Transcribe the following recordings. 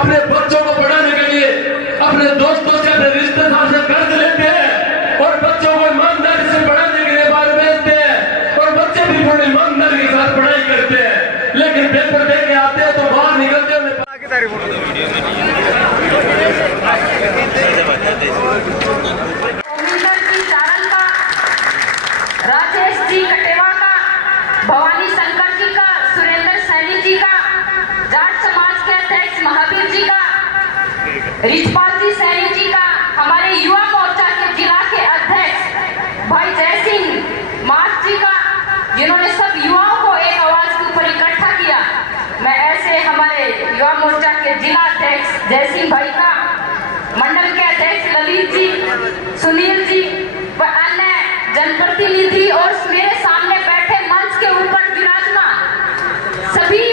अपने बच्चों को पढ़ाने के लिए अपने दोस्तों से, अपने रिश्तेदार से कर्ज लेते हैं और बच्चों को ईमानदारी से पढ़ाने के लिए बाहर भेजते हैं और बच्चे भी बड़े ईमानदारी के साथ पढ़ाई करते हैं, लेकिन पेपर दे के आते हैं तो बाहर निकलते हैं। राजेश जी कटेवा का, भवानी शंकर जी का, सुरेंद्र सैनी जी का, जाट समाज के अध्यक्ष महावीर जी का, रिचपाल जी सैनी जी का, हमारे युवा मोर्चा के जिला के अध्यक्ष भाई जय सिंह मार्च जी का, जिन्होंने सब युवाओं को एक आवाज के ऊपर इकट्ठा किया। मैं ऐसे हमारे युवा मोर्चा के जिला अध्यक्ष जय सिंह भाई का, मंडल के अध्यक्ष ललित जी, सुनील जी व अन्य जनप्रतिनिधि और मेरे सामने बैठे मंच के ऊपर विराजमान सभी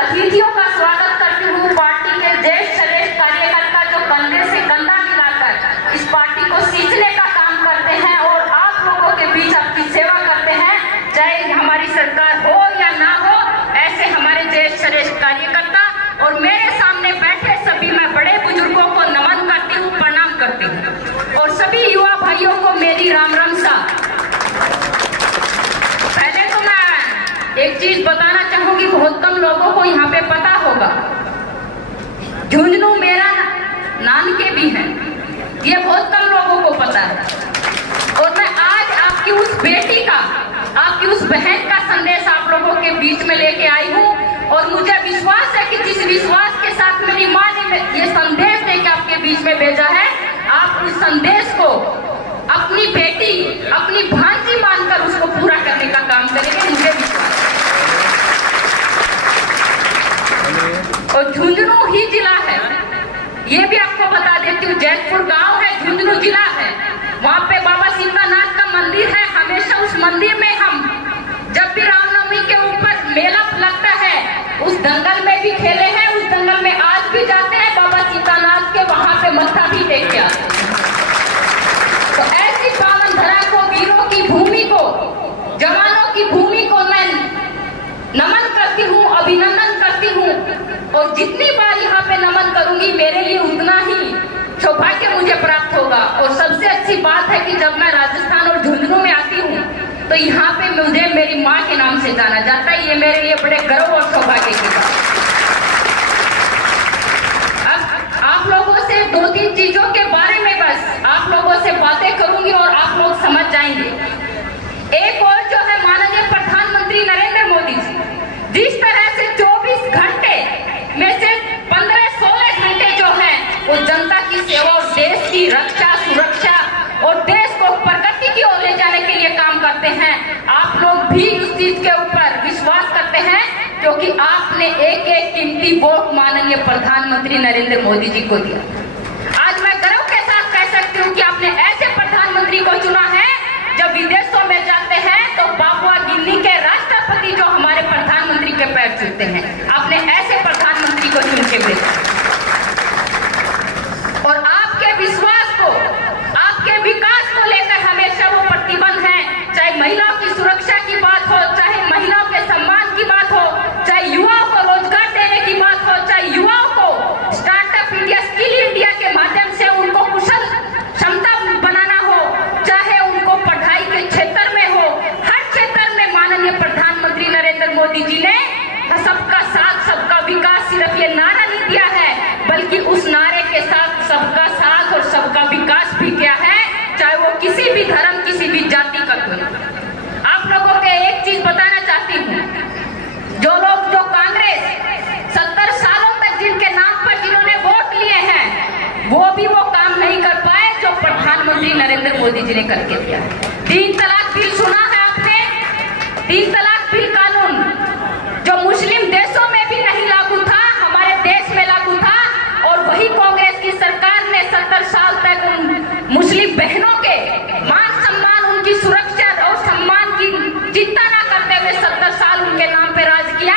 अतिथियों का स्वागत करती हूँ। पार्टी के ज्येष्ठ श्रेष्ठ कार्यकर्ता जो कंधे से कंधा मिलाकर इस पार्टी को सींचने का काम करते हैं और आप लोगों के बीच आपकी सेवा करते हैं, चाहे हमारी सरकार हो या ना हो। ऐसे हमारे ज्येष्ठ श्रेष्ठ कार्यकर्ता और मेरे सामने बैठे सभी मैं बड़े बुजुर्गों को नमन करती हूँ, प्रणाम करती हूँ और सभी युवा भाइयों को मेरी राम राम सा। पहले तो मैं एक चीज बताना चाहूंगी, बहुत कम लोगों को यहाँ पे पता होगा, झुंझुनू मेरा नानके भी है, ये बहुत कम लोगों को पता है। और मैं आज आपकी उस बेटी का, आपकी उस बहन का संदेश आप लोगों के बीच में लेके आई हूँ और मुझे विश्वास है कि जिस विश्वास के साथ मेरी माँ ने ये संदेश देके आपके बीच में भेजा है, आप उस संदेश को अपनी बेटी, अपनी भांजी मानकर उसको पूरा करने का काम करेंगे, मुझे विश्वास है। और झुंझुनू ही जिला है, ये भी आपको बता देती हूँ, जैतपुर गांव है, झुंझुनू जिला है, वहाँ पे बाबा सीतानाथ का मंदिर है। हमेशा उस मंदिर में हम जब भी रामनवमी के ऊपर मेला लगता है, उस दंगल में भी खेले हैं, उस दंगल में आज भी जाते हैं, बाबा सीतानाथ के वहां पे मत्था भी टेक के आते हैं। तो ऐसी पावन धरा को, वीरों की भूमि को, जवानों की भूमि को मैं नमन करती हूँ, अभिनंदन करती हूँ और जितनी बार यहाँ पे नमन करूंगी मेरे लिए उतना ही सौभाग्य मुझे प्राप्त होगा। और सबसे अच्छी बात है कि जब मैं राजस्थान और झुंझुनू में आती हूँ तो यहाँ पे मुझे मेरी माँ के नाम से जाना जाता है, ये मेरे लिए बड़े गर्व और सौभाग्य की बात। अब आप लोगों से दो तीन चीजों के बारे में बस आप लोगों से बातें करूंगी और आप लोग समझ जाएंगे। एक और जो है माननीय प्रधानमंत्री नरेंद्र मोदी जी, जिस तरह से 24 घंटे में से 15-16 घंटे जो है वो जनता की सेवा और देश की रक्षा, सुरक्षा और देश को प्रगति की ओर ले जाने के लिए काम करते हैं, आप लोग भी उस चीज के ऊपर विश्वास करते हैं क्योंकि आपने एक एक कीमती वोट माननीय प्रधानमंत्री नरेंद्र मोदी जी को दिया। आज मैं गर्व के साथ कह सकती हूँ कि आपने ऐसे प्रधानमंत्री को चुना है जो विदेशों में जाते हैं तो पापुआ गिनी के राष्ट्रपति जो हमारे प्रधानमंत्री के पैर छूते हैं, आपने ऐसे प्रधानमंत्री को चुन के भेजा। और आपके विश्वास को, आपके विकास को लेकर हमेशा वो प्रतिबद्ध है, चाहे महिलाओं की सुरक्षा की बात हो, चाहे महिलाओं के सम्मान की बात हो, चाहे युवाओं को रोजगार देने की बात हो, चाहे युवाओं को स्टार्टअप इंडिया, स्किल इंडिया के माध्यम से उनको कुशल क्षमता बनाना हो, चाहे उनको पढ़ाई के क्षेत्र में हो, हर क्षेत्र में माननीय प्रधानमंत्री नरेंद्र मोदी जी ने सबका साथ सबका विकास सिर्फ ये नारा नहीं दिया है, बल्कि उस नारे के साथ सबका साथ और सबका विकास भी किया है, चाहे वो किसी भी धर्म, किसी भी जाति का क्यों। आप लोगों को एक चीज बताना चाहती हूँ, जो लोग, जो कांग्रेस 70 सालों तक जिनके नाम पर जिन्होंने वोट लिए हैं, वो भी वो काम नहीं कर पाए जो प्रधानमंत्री नरेंद्र मोदी जी ने करके दिया। 3 तलाक बिल सुना है आपने? 3 तलाक बिल कानून जो मुस्लिम देशों में भी नहीं लागू था, हमारे देश में लागू था और वही कांग्रेस की सरकार ने 70 साल तक उन मुस्लिम बहनों के मान सम्मान, उनकी सुरक्षा और सम्मान की चिंता न करते हुए 70 साल उनके नाम पे राज किया।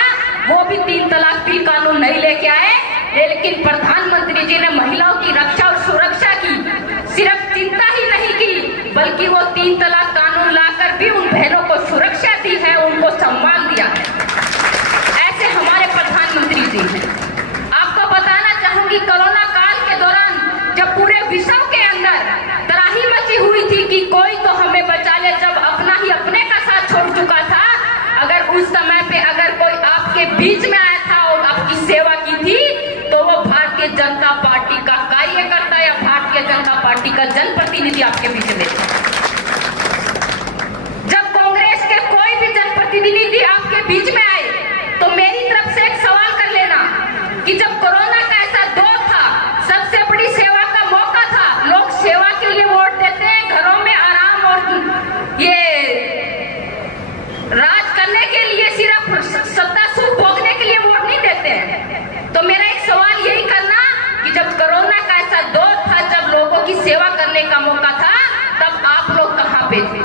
वो भी 3 तलाक बिल कानून नहीं लेके आए, लेकिन प्रधानमंत्री जी ने महिलाओं की रक्षा और सुरक्षा की सिर्फ चिंता ही नहीं की, बल्कि वो 3 तलाक कानून लाकर भी उन बहनों को सुरक्षा दी है, उनको सम्मान दिया है। ऐसे हमारे प्रधानमंत्री जी हैं। आपको बताना चाहूंगी जनप्रतिनिधि आपके बीच में थे। जब कांग्रेस के कोई भी जनप्रतिनिधि आपके बीच में आए तो मेरी तरफ से एक सवाल कर लेना कि जब कोरोना का ऐसा दौर था, सबसे बड़ी सेवा का मौका था, लोग सेवा के लिए वोट देते हैं, घरों में आराम और ये राज करने के लिए, सिर्फ सत्ता सुख भोगने के लिए वोट नहीं देते हैं। तो मेरा एक सवाल यही करना कि जब कोरोना का ऐसा दौर था, जब लोगों की सेवा करने का मौका था, तब आप लोग कहां पे थे?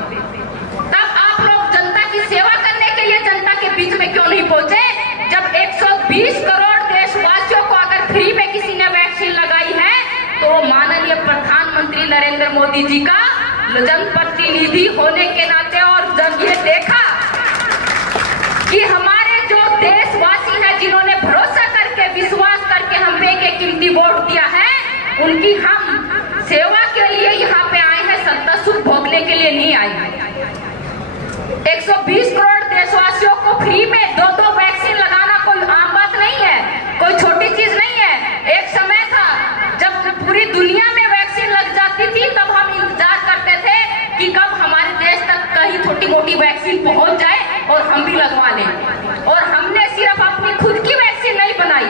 तब आप लोग जनता की सेवा करने के लिए जनता के बीच में क्यों नहीं पहुंचे? जब 120 करोड़ देशवासियों को अगर फ्री में किसी ने वैक्सीन लगाई है तो माननीय प्रधानमंत्री नरेंद्र मोदी जी का जनप्रतिनिधि होने के नाते, और जब ये देखा कि हमारे जो देशवासी हैं जिन्होंने भरोसा करके, विश्वास करके हम पे एक कीमती वोट दिया है, उनकी हम सेवा के लिए यहाँ पे आए हैं, सत्ता सुख भोगने के लिए नहीं आए हैं। 120 करोड़ देशवासियों को फ्री में 2-2 वैक्सीन लगाना कोई आम बात नहीं है, कोई छोटी चीज नहीं है। एक समय था जब पूरी दुनिया में वैक्सीन लग जाती थी, तब हम इंतजार करते थे कि कब हमारे देश तक कहीं छोटी मोटी वैक्सीन पहुंच जाए और हम भी लगवा लें। और हमने सिर्फ अपनी खुद की वैक्सीन नहीं बनाई,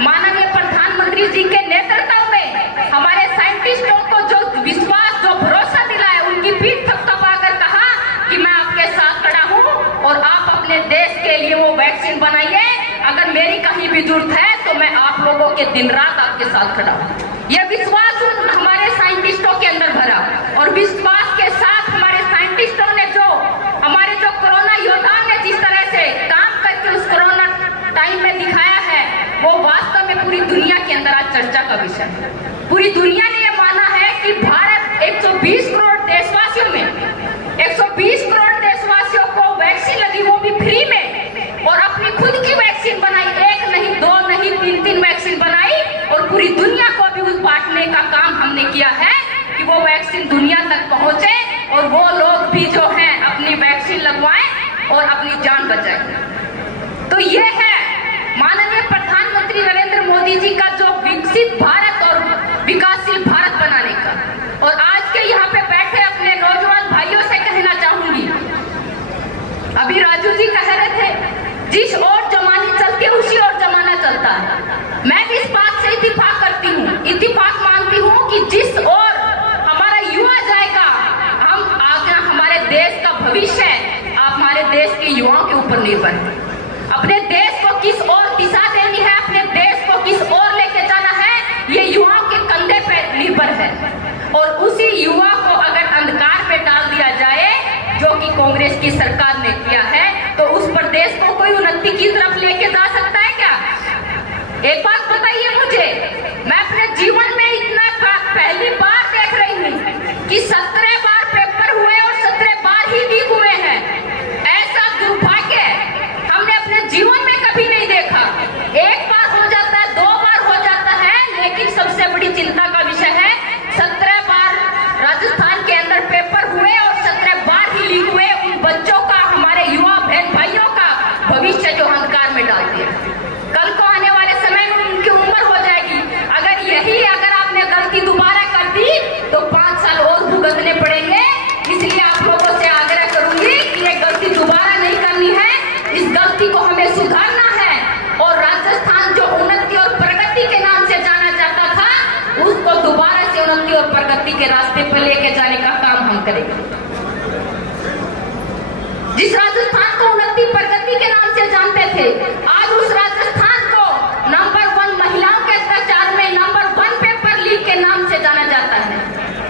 माननीय प्रधानमंत्री जी के नेतृत्व में हमारे साइंटिस्टों को जो विश्वास, जो भरोसा दिलाया, उनकी पीठ थपथपाकर कहा कि मैं आपके साथ खड़ा हूं और आप अपने देश के लिए वो वैक्सीन बनाइए। अगर मेरी कहीं भी जरूरत है तो मैं आप लोगों के दिन रात आपके साथ खड़ा हूं। यह विश्वास हमारे साइंटिस्टों के अंदर भरा, और विश्वास के साथ हमारे साइंटिस्टों ने, जो हमारे जो कोरोना योद्धा ने जिस तरह से काम करके उस कोरोना टाइम में दिखाया है, वो वास्तव में पूरी दुनिया के अंदर आज चर्चा का विषय है। पूरी दुनिया ने यह माना है कि भारत 120 करोड़ देशवासियों में 120 करोड़ देशवासियों को वैक्सीन लगी, वो भी फ्री में, और अपनी खुद की वैक्सीन बनाई, 1 नहीं 2 नहीं 3-3 वैक्सीन बनाई, और पूरी दुनिया को भी उस बांटने का काम हमने किया है कि वो वैक्सीन दुनिया तक पहुंचे और वो लोग भी जो हैं अपनी वैक्सीन लगवाएं और अपनी जान बचाएं। तो ये है माननीय प्रधानमंत्री नरेंद्र मोदी जी का जो विकसित भारत और विकासशील भारत बनाने का। और आज के यहाँ पे बैठे अपने नौजवान भाइयों से कहना चाहूंगी, अभी राजू जी कह रहे थे जिस ओर जमाने चलती है उसी ओर जमाना चलता है। मैं भी इस बात से इत्तेफाक करती हूँ, इत्तेफाक मानती हूँ कि जिस ओर हमारा युवा जाएगा, हम आगे हमारे देश का भविष्य आप हमारे देश के युवाओं के ऊपर निर्भर है। अपने देश को किस ओर दिशा देनी है, अपने देश को किस ओर लेके जाना है, ये युवाओं के कंधे पे निर्भर है। और उसी युवा को अगर अंधकार में डाल दिया जाए, जो कि कांग्रेस की सरकार ने किया है, तो उस प्रदेश को कोई उन्नति की तरफ लेके जा सकता है क्या? एक बात बताइए मुझे, मैं अपने जीवन में इतना पहली बार देख रही हूँ कि 17 बार पेपर हुए और 17 बार ही लीक हुए हैं। ऐसा दुर्भाग्य हमने अपने जीवन में कभी नहीं देखा। एक बार हो जाता है, 2 बार हो जाता है, लेकिन सबसे बड़ी चिंता का विषय है 17 बार राजस्थान के अंदर पेपर हुए और 17 बार ही लीक हुए। उन बच्चों का, हमारे युवा बहन भाइयों का भविष्य जो अंधकार में डाल दिया। कल को आने वाले समय में उनकी उम्र हो जाएगी, अगर आपने गलती दोबारा कर दी तो 5 साल और भुगतने पड़ेंगे। इसलिए आप लोगों से आग्रह करूंगी कि ये गलती दोबारा नहीं करनी है, इस गलती को हमें सुधारना है, और राजस्थान जो उन्नति और प्रगति के नाम से जाना जाता था, उसको दोबारा से उन्नति और प्रगति के रास्ते पर लेके जाने का काम हम करेंगे। जिस राजस्थान को उन्नति प्रगति के नाम से जानते थे, आज उस राजस्थान को नंबर 1 महिलाओं के अत्याचार में नंबर 1 पेपर लीक के नाम से जाना जाता है।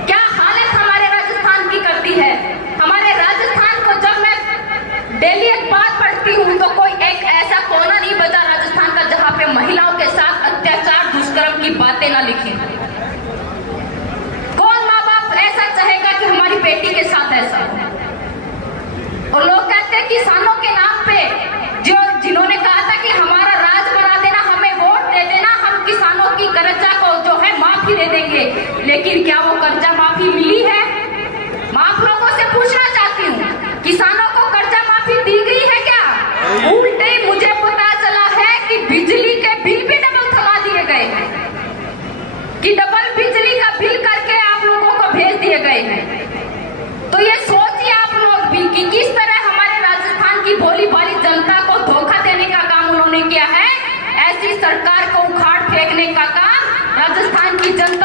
क्या हालत हमारे राजस्थान की करती है। हमारे राजस्थान को जब मैं डेली अखबार पढ़ती हूँ तो कोई एक ऐसा कोना नहीं बचा राजस्थान का जहाँ पे महिलाओं के साथ अत्याचार, दुष्कर्म की बातें ना लिखी। कौन माँ बाप ऐसा चाहेगा कि हमारी बेटी के साथ ऐसा हो? और लोग कहते हैं किसानों के नाम पे, जो जिन्होंने कहा था कि हमारा राज बना देना, हमें वोट दे देना, हम किसानों की कर्जा को जो है माफी दे देंगे। लेकिन क्या वो कर्जा माफी मिली है? मैं आप लोगों से पूछना चाहती हूँ, किसानों को कर्जा माफी दी गई है क्या? उल्टे मुझे पता चला है कि बिजली के बिल भी डबल थमा दिए गए हैं, कि डबल बिजली का बिल करके आप लोगों को भेज दिए गए हैं। जनता